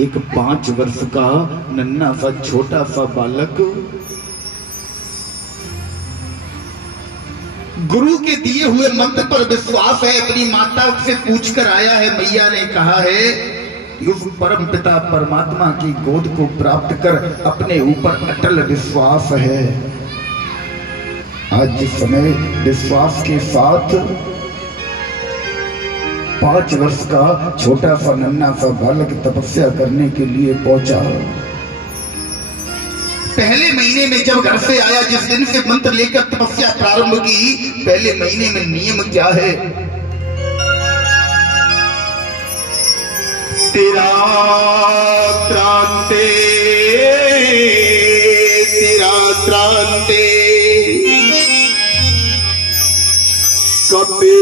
एक 5 वर्ष का नन्हा सा छोटा सा बालक गुरु के दिए हुए मंत्र पर विश्वास है, अपनी माता से पूछकर आया है। मैया ने कहा है उस परम पिता परमात्मा की गोद को प्राप्त कर अपने ऊपर अटल विश्वास है। आज जिस समय विश्वास के साथ 5 वर्ष का छोटा सा नन्हा सा बालक तपस्या करने के लिए पहुंचा। पहले महीने में जब घर से आया, जिस दिन से मंत्र लेकर तपस्या प्रारंभ की, पहले महीने में नियम क्या है? तेरा त्रांते कपे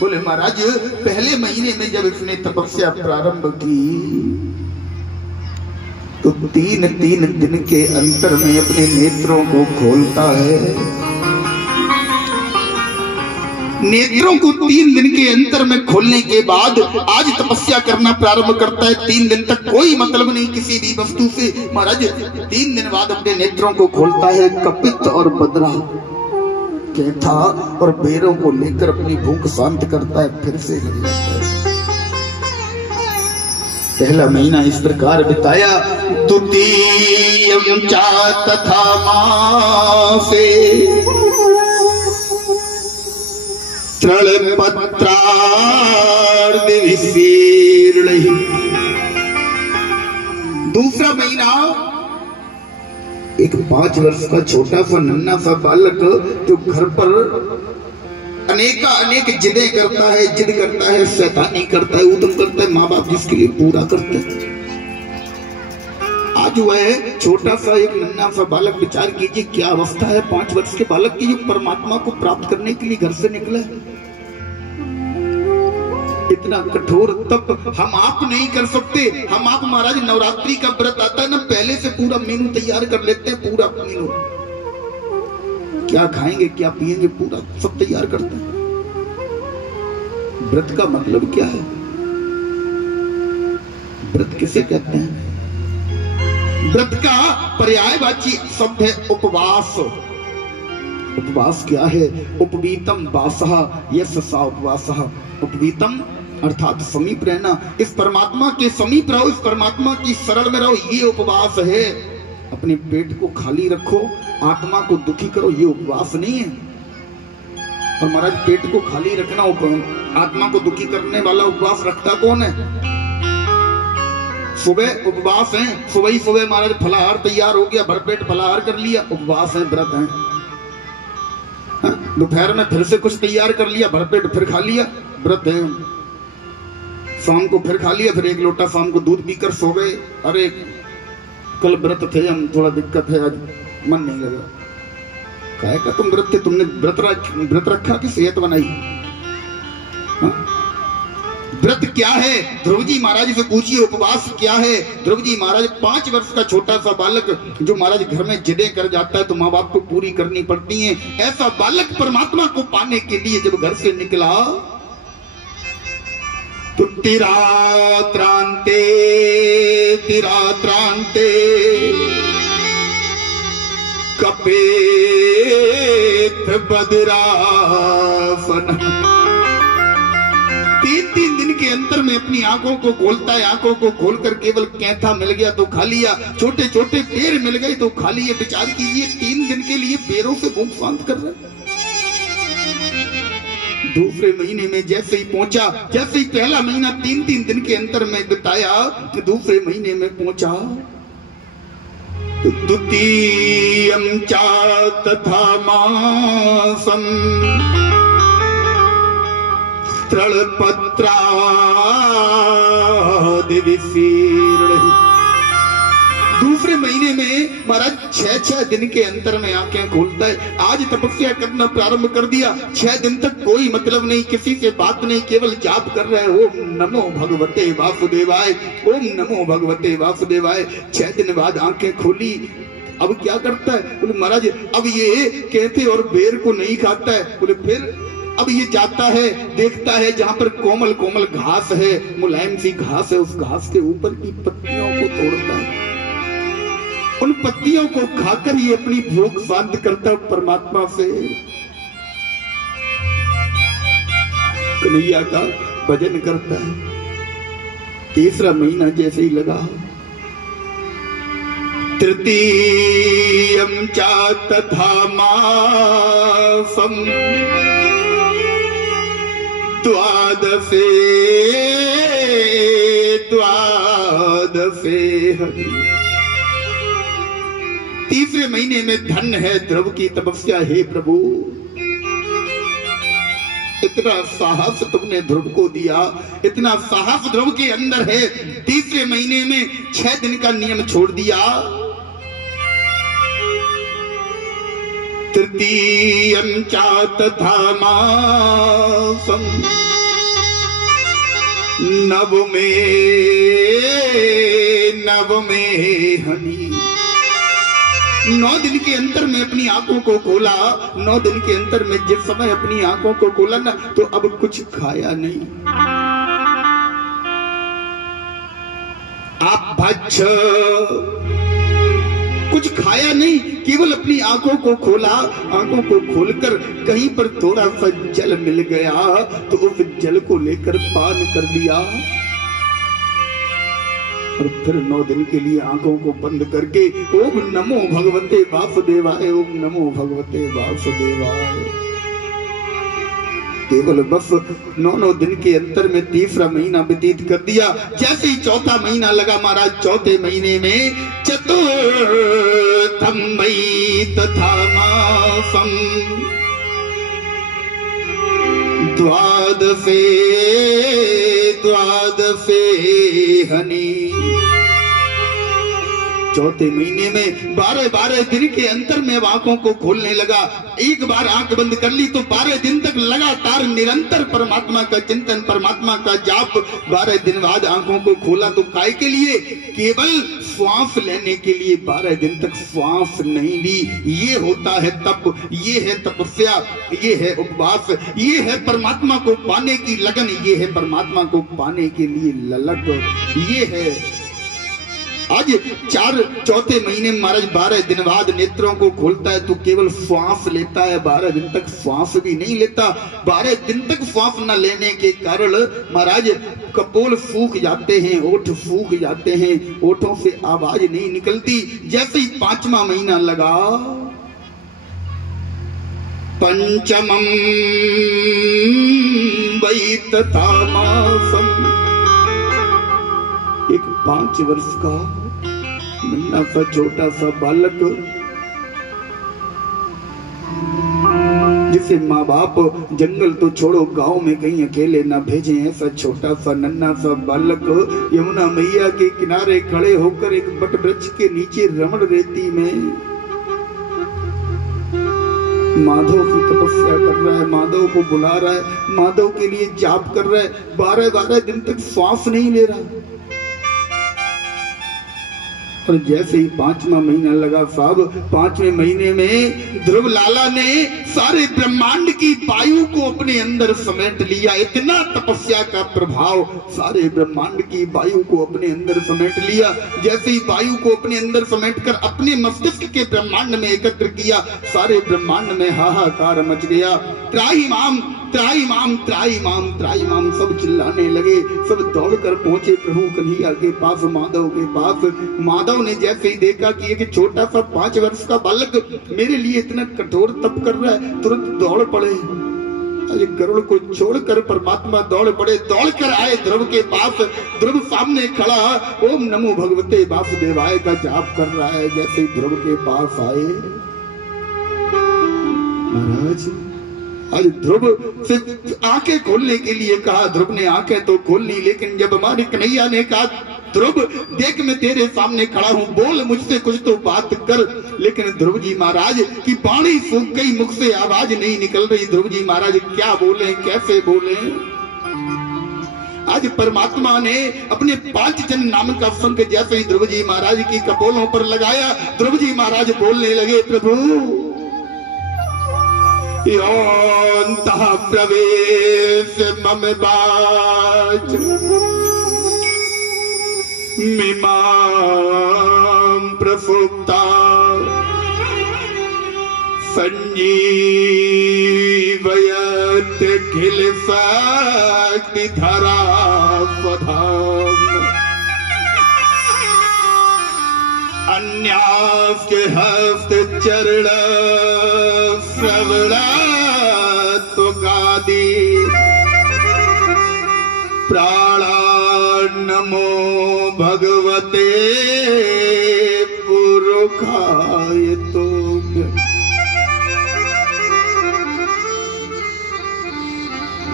बोले महाराज, पहले महीने में जब इसने तपस्या प्रारंभ की तो 3 दिन के अंतर में अपने नेत्रों को खोलता है। नेत्रों को 3 दिन के अंतर में खोलने के बाद आज तपस्या करना प्रारंभ करता है। 3 दिन तक कोई मतलब नहीं किसी भी वस्तु से। महाराज 3 दिन बाद अपने नेत्रों को खोलता है। कपित और बदरा कैथा और बेरों को लेकर अपनी भूख शांत करता है, फिर से लग जाता है। पहला महीना इस प्रकार बिताया। द्वितीयं च तथा मासे तृणपत्रार्धविशीर्णैः। दूसरा महीना एक 5 वर्ष का छोटा सा नन्हा सा बालक जो घर पर अनेक जिदें करता है, जिद करता है, शैतानी करता है, उद्यम करता है, माँ बाप जिसके लिए पूरा करते हैं। आज वह छोटा सा एक नन्हा सा बालक, विचार कीजिए क्या अवस्था है 5 वर्ष के बालक की, जो परमात्मा को प्राप्त करने के लिए घर से निकला है। इतना कठोर तप हम आप नहीं कर सकते। हम आप महाराज नवरात्रि का व्रत आता है ना, पहले से पूरा मेनू तैयार कर लेते हैं। पूरा मेनू, क्या खाएंगे क्या पिएंगे, पूरा सब तैयार करते हैं। व्रत का मतलब क्या है? व्रत किसे कहते हैं? व्रत का पर्यायवाची शब्द है उपवास। उपवास क्या है? उपवीतम वासः यस्सा उपवासः। उपवीतम अर्थात समीप रहना, इस परमात्मा के समीप रहो, इस परमात्मा की शरण में रहो, ये उपवास है। अपने पेट को खाली रखो, आत्मा को दुखी करो, ये उपवास नहीं है। और महाराज पेट को खाली रखना, आत्मा को दुखी करने वाला उपवास रखता कौन है? सुबह उपवास है, सुबह ही सुबह महाराज फलाहार तैयार हो गया, भरपेट फलाहार कर लिया, उपवास है, व्रत है। दोपहर में फिर से कुछ तैयार कर लिया, भरपेट फिर खा लिया, व्रत है। शाम को फिर खा लिया, फिर 1 लोटा शाम को दूध पीकर सो गए। अरे कल व्रत थे, हम थोड़ा दिक्कत है, आज मन नहीं लगा। काहे का तुम व्रत थे? तुमने व्रत रखा कि सेहत बनाई? व्रत क्या है? ध्रुव जी महाराज से पूछिए उपवास क्या है। ध्रुव जी महाराज 5 वर्ष का छोटा सा बालक जो महाराज घर में जिदें कर जाता है तो माँ बाप को पूरी करनी पड़ती हैं। ऐसा बालक परमात्मा को पाने के लिए जब घर से निकला तो तेरा त्रांते कपे बदरासन। 3 दिन के अंतर में अपनी आंखों को खोलता है। आंखों को खोलकर केवल कैथा मिल गया तो खा लिया, छोटे छोटे पेड़ मिल गए तो खा लिए। विचार कीजिए 3 दिन के लिए पेड़ों से भूख शांत कर रहे। दूसरे महीने में जैसे ही पहुंचा, जैसे ही पहला महीना 3 दिन के अंतर में बिताया, दूसरे महीने में पहुंचा तो द्वितीयं च तथा मासं तृणपत्रार्धविशीर्णैः। दूसरे महीने में महाराज 6 दिन के अंतर में आंखें खोलता है। आज तपस्या करना प्रारंभ कर दिया। 6 दिन तक कोई मतलब नहीं, किसी से बात नहीं, केवल जाप कर रहे। ओम नमो भगवते वासुदेवाय, ओम नमो भगवते वासुदेवाय। 6 दिन बाद आंखें खोली, अब क्या करता है? बोले महाराज अब ये कहते और बेर को नहीं खाता है। बोले फिर? अब ये जाता है, देखता है जहां पर कोमल कोमल घास है, मुलायम सी घास है, उस घास के ऊपर की पत्तियों को तोड़ता है, उन पत्तियों को खाकर ये अपनी भूख शांत करता है परमात्मा से। कन्हैया का भजन करता है। तीसरा महीना जैसे ही लगा, तृतीयं च तथा मासं द्वादशे हरि। तीसरे महीने में धन है ध्रुव की तपस्या। हे प्रभु, इतना साहस तुमने ध्रुव को दिया, इतना साहस ध्रुव के अंदर है। तीसरे महीने में 6 दिन का नियम छोड़ दिया। तृतीयं च तथा मासं नवमे हनि। 9 दिन के अंतर में अपनी आंखों को खोला। 9 दिन के अंतर में जिस समय अपनी आंखों को खोला ना, तो अब कुछ खाया नहीं। आप भक्ष कुछ खाया नहीं, केवल अपनी आंखों को खोला। आंखों को खोलकर कहीं पर थोड़ा सा जल मिल गया तो उस जल को लेकर पान कर लिया और फिर 9 दिन के लिए आंखों को बंद करके ओम नमो भगवते वासुदेवाय, ओम नमो भगवते वासुदेवाय। केवल बस 9 दिन के अंतर में तीसरा महीना व्यतीत कर दिया। जैसे ही चौथा महीना लगा महाराज, चौथे महीने में चतुर्थम मई तथा मासम द्वादशे हनि। चौथे महीने में 12 दिन के अंतर में आंखों को खोलने लगा। एक बार आंख बंद कर ली तो 12 दिन तक लगातार निरंतर परमात्मा का चिंतन, परमात्मा का जाप। 12 दिन बाद आंखों को खोला तो काय के लिए? केवल श्वास लेने के लिए। 12 दिन तक श्वास नहीं ली। ये होता है तप, ये है तपस्या, ये है उपवास, ये है परमात्मा को पाने की लगन, ये है परमात्मा को पाने के लिए ललक। ये है आज चौथे महीने में महाराज 12 दिन बाद नेत्रों को खोलता है तो केवल श्वास लेता है। 12 दिन तक श्वास भी नहीं लेता। 12 दिन तक श्वास न लेने के कारण महाराज कपोल सूख जाते हैं, ओठ सूख जाते हैं, ओठों से आवाज नहीं निकलती। जैसे ही 5वां महीना लगा, पंचमं वै तथा मासम्। एक 5 वर्ष का नन्हा सा छोटा सा बालक, जिसे माँ बाप जंगल तो छोड़ो गांव में कहीं अकेले ना भेजे, ऐसा छोटा सा नन्हा सा बालक यमुना मैया के किनारे खड़े होकर एक बट वृक्ष के नीचे रमण रेती में माधव की तपस्या कर रहा है, माधव को बुला रहा है, माधव के लिए जाप कर रहा है। 12 दिन तक श्वास नहीं ले रहा। और जैसे ही 5वां महीना लगा साहब, 5वें महीने में ध्रुव लाला ने सारे ब्रह्मांड की वायु को अपने अंदर समेट लिया। इतना तपस्या का प्रभाव, सारे ब्रह्मांड की वायु को अपने अंदर समेट लिया। जैसे ही वायु को अपने अंदर समेट कर अपने मस्तिष्क के ब्रह्मांड में एकत्र किया, सारे ब्रह्मांड में हाहाकार मच गया। त्राहिमाम त्राहिमाम त्राहिमाम त्राहिमाम सब चिल्लाने लगे। सब दौड़कर पहुंचे प्रभु कन्हैया के पास, माधव के पास। माधव ने जैसे ही देखा कि एक छोटा सा 5 वर्ष का बालक मेरे लिए इतना कठोर तप कर रहा है, तुरंत दौड़ पड़े। आज गरुड़ को छोड़कर परमात्मा दौड़ पड़े, दौड़कर आए ध्रुव के पास। ध्रुव सामने खड़ा ओम नमो भगवते वासुदेवाय का जाप कर रहा है। जैसे ही ध्रुव के पास आए, महाराज आज ध्रुव से आंखें खोलने के लिए कहा। ध्रुव ने आंखें तो खोल ली, लेकिन जब हमारे कन्हैया ने कहा ध्रुव देख मैं तेरे सामने खड़ा हूं, बोल मुझसे कुछ तो बात कर, लेकिन ध्रुव जी महाराज की वाणी सूख गई, मुख से आवाज नहीं निकल रही। ध्रुव जी महाराज क्या बोले, कैसे बोले? आज परमात्मा ने अपने 5 जन नामक शंख जैसे ही ध्रुव जी महाराज की कपोलों पर लगाया, ध्रुव जी महाराज बोलने लगे, प्रभु योऽन्तः प्रवेश मम वाच मिमां प्रसुप्ता संजीवयत् किल शक्ति धरा स्वधाम अन्यास्य हस्त चरण श्रवण तुगादि प्राणान्नमो भगवते पुरुखाय तुभ्यम्।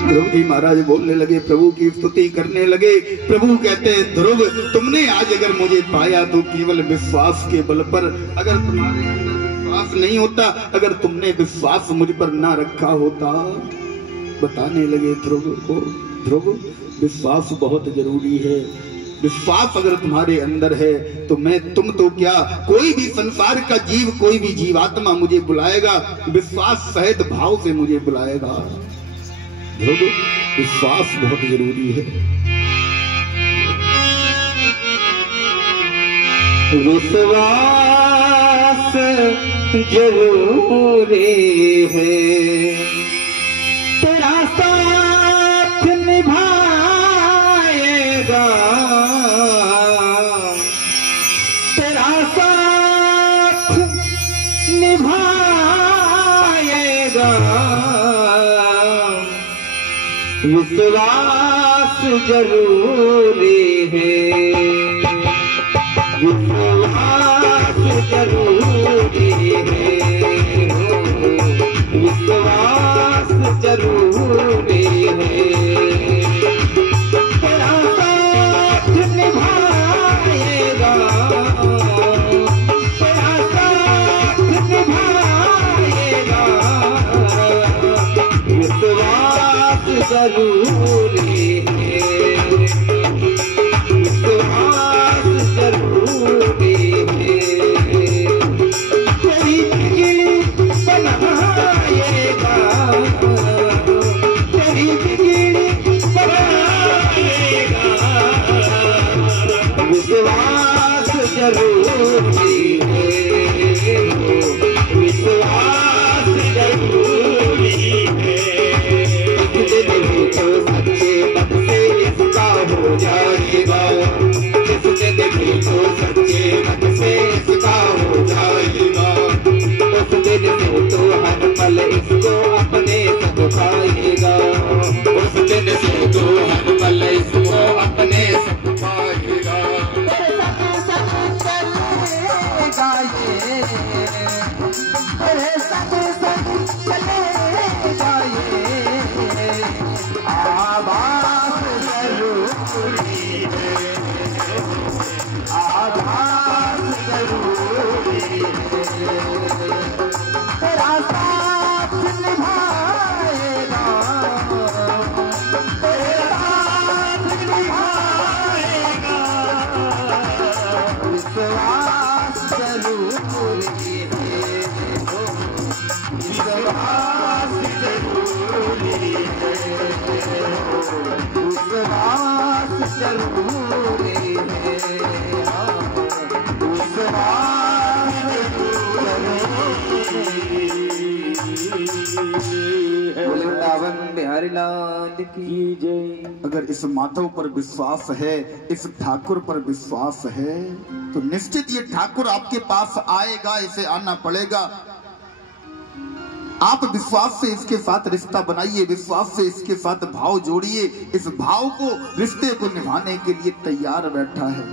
ध्रुव जी महाराज बोलने लगे, प्रभु की स्तुति करने लगे। प्रभु कहते हैं, ध्रुव तुमने आज अगर मुझे पाया तो केवल विश्वास के बल पर, अगर तुम्हारे अंदर विश्वास नहीं होता, अगर तुमने विश्वास मुझ पर ना रखा होता। बताने लगे ध्रुव को, ध्रुव विश्वास बहुत जरूरी है। विश्वास अगर तुम्हारे अंदर है तो मैं तुम तो क्या, कोई भी संसार का जीव, कोई भी जीवात्मा मुझे बुलाएगा, विश्वास सहित भाव से मुझे बुलाएगा। ध्रुव विश्वास बहुत जरूरी है। विश्वास जरूरी है, तेरा साथ निभाएगा, तेरा साथ निभाएगा। विश्वास जरूरी है, विश्वास जरूरी है, विश्वास जरूरी है। तेरा साथ निभाएगा, तेरा साथ निभाएगा। विश्वास जरूरी है, विश्वास जरूरी है। तेरी बिगड़ी बनाएगा, तेरी बिगड़ी बनाएगा। विश्वास जरूरी है, विश्वास जरूरी है। तो सच्चे मन से इसका हो जाएगा, जिसने देखी तो सच्चे मन से इसका हो जाएगा। उस दिन से तो हर पल इसको अपने संग पाएगा, उस दिन से तो हर पल इसको अपने संग पाएगा। तेरे संग चलेगा ये, आभास जरूरी है, आभास जरूरी है। तेरा साथ निभाएगा, तेरा साथ निभाएगा। विश्वास जरूरी है, विश्वास जरूरी है, विश्वास जरूरी है, विश्वास जरूरी है। वृंदावन बिहारी लाल की जय। अगर इस माधव पर विश्वास है, इस ठाकुर पर विश्वास है, तो निश्चित ये ठाकुर आपके पास आएगा, इसे आना पड़ेगा। आप विश्वास से इसके साथ रिश्ता बनाइए, विश्वास से इसके साथ भाव जोड़िए। इस भाव को, रिश्ते को निभाने के लिए तैयार बैठा है।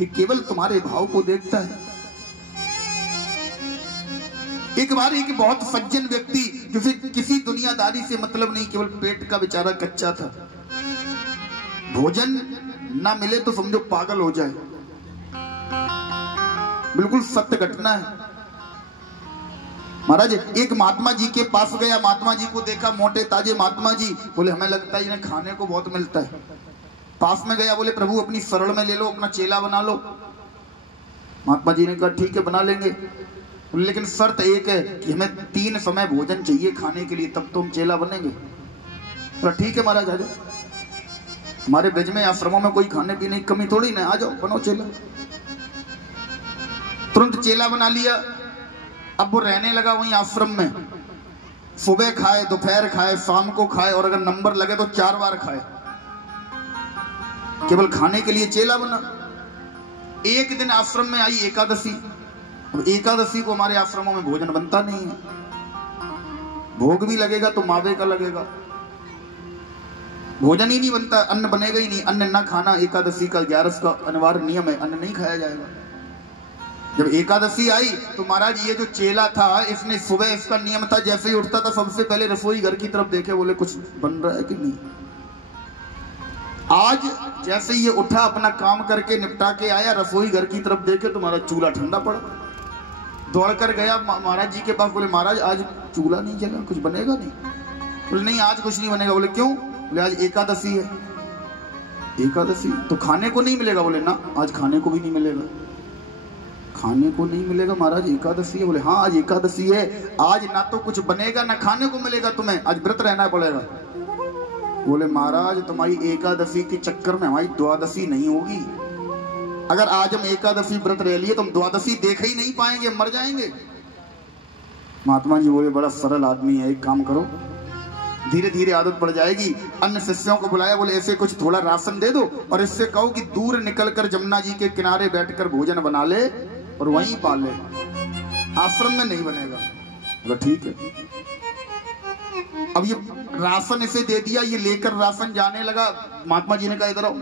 ये केवल तुम्हारे भाव को देखता है। एक बार एक बहुत सज्जन व्यक्ति, जिसे किसी दुनियादारी से मतलब नहीं, केवल पेट का बेचारा कच्चा था, भोजन ना मिले तो समझो पागल हो जाए, बिल्कुल सत्य घटना है। महाराज एक महात्मा जी के पास गया, महात्मा जी को देखा, मोटे ताजे महात्मा जी, बोले हमें लगता है इन्हें खाने को बहुत मिलता है। पास में गया, बोले प्रभु अपनी शरण में ले लो, अपना चेला बना लो। महात्मा जी ने कहा ठीक है बना लेंगे, लेकिन शर्त एक है कि हमें 3 समय भोजन चाहिए खाने के लिए, तब तो हम चेला बनेंगे। तो ठीक है महाराज आ जाओ, हमारे ब्रज में आश्रमों में कोई खाने पीने की कमी थोड़ी ना, आ जाओ बनो चेला। तुरंत चेला बना लिया। अब वो रहने लगा वहीं आश्रम में, सुबह खाए, दोपहर खाए, शाम को खाए, और अगर नंबर लगे तो 4 बार खाए, केवल खाने के लिए चेला बना। एक दिन आश्रम में आई एकादशी। अब एकादशी को हमारे आश्रमों में भोजन बनता नहीं है, भोग भी लगेगा तो मावे का लगेगा, भोजन ही नहीं बनता, अन्न बनेगा ही नहीं। अन्न ना खाना एकादशी का 11 का अनिवार्य नियम है, अन्न नहीं खाया जाएगा। जब एकादशी आई तो महाराज ये जो चेला था, इसने सुबह, इसका नियम था जैसे ही उठता था सबसे पहले रसोई घर की तरफ देखे, बोले कुछ बन रहा है कि नहीं। आज जैसे ही ये उठा, अपना काम करके निपटा के आया, रसोई घर की तरफ देखे तो महाराज चूल्हा ठंडा पड़ा। दौड़ कर गया महाराज जी के पास, बोले महाराज आज चूल्हा नहीं जला, कुछ बनेगा नहीं। बोले नहीं आज कुछ नहीं बनेगा। बोले क्यों? बोले आज एकादशी है। एकादशी तो खाने को नहीं मिलेगा। बोले ना आज खाने को भी नहीं मिलेगा। खाने को नहीं मिलेगा महाराज, एकादशी है। बोले हाँ आज एकादशी है, आज ना तो कुछ बनेगा ना खाने को मिलेगा, तुम्हें आज व्रत रहना पड़ेगा। बोले महाराज तुम्हारी एकादशी के चक्कर में हमारी द्वादशी नहीं होगी। अगर आज हम एकादशी व्रत रह लिए तो हम द्वादशी देख ही नहीं पाएंगे, मर जाएंगे। महात्मा जी बोले बड़ा सरल आदमी है, एक काम करो, धीरे धीरे आदत पड़ जाएगी। अन्य शिष्यों को बुलाया, बोले ऐसे कुछ थोड़ा राशन दे दो और इससे कहो कि दूर निकलकर जमुना जी के किनारे बैठकर भोजन बना ले और वहीं पाल ले, आश्रम में नहीं बनेगा। बोला ठीक है। अब ये राशन इसे दे दिया, ये लेकर राशन जाने लगा। महात्मा जी ने कहा इधर आओ,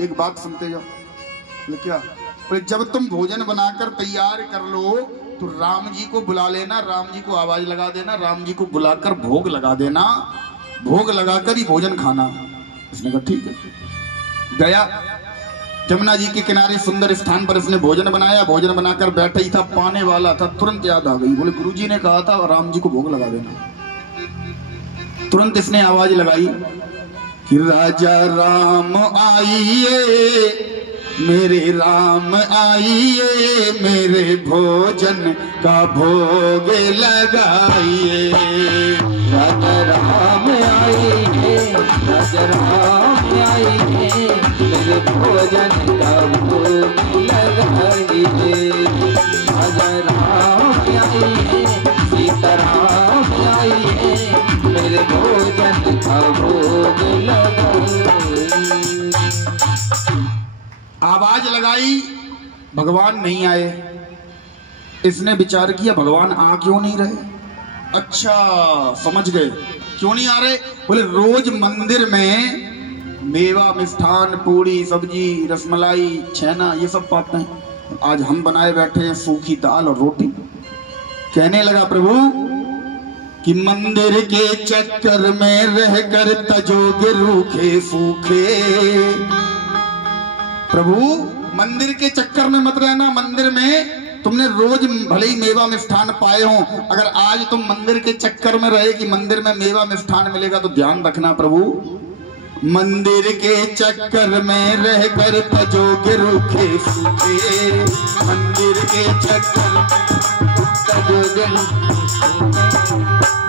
एक बात सुनते जाओ। बोले क्या? बोले जब तुम भोजन बनाकर तैयार कर लो तो राम जी को बुला लेना, राम जी को आवाज लगा देना, राम जी को बुलाकर भोग लगा देना, भोग लगाकर ही भोजन खाना। उसने कहा ठीक है। गया जमुना जी के किनारे सुंदर स्थान पर इसने भोजन बनाया, भोजन बनाकर बैठा ही था, पाने वाला था, तुरंत याद आ गई। बोले गुरुजी ने कहा था राम जी को भोग लगा देना। तुरंत इसने आवाज लगाई कि राजा राम आइए, मेरे राम आइए, मेरे भोजन का भोग लगाइए। राजा राम आइए, राजा राम आइए, मेरे भोजन का भोग लगाइए। राजा राम आइए, सीता राम आइए, मेरे भोजन का भोग लगाइए। आवाज लगाई, भगवान नहीं आए। इसने विचार किया भगवान आ क्यों नहीं रहे। अच्छा समझ गए क्यों नहीं आ रहे। बोले रोज मंदिर में मेवा, मिष्ठान, पूड़ी, सब्जी, रसमलाई, छेना ये सब पाते हैं, आज हम बनाए बैठे हैं सूखी दाल और रोटी। कहने लगा प्रभु कि मंदिर के चक्कर में रहकर तजोगे रूखे सूखे। प्रभु मंदिर के चक्कर में मत रहना, मंदिर में तुमने रोज भले ही मेवा मिष्ठान पाए हो, अगर आज तुम मंदिर के चक्कर में रहे कि मंदिर में मेवा मिष्ठान मिलेगा तो ध्यान रखना प्रभु, मंदिर के चक्कर में रहकर तजोगे रूखे सूखे। मंदिर के चक्कर तजोगे,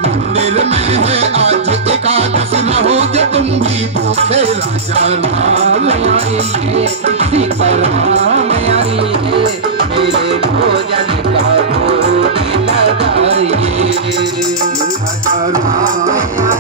मंदिर में है आज एकादशी, रहोगे तुम भी भूखे। राजा राम आइए, सीता राम आइए, मेरे भोजन का भोग लगाइए। राजा राम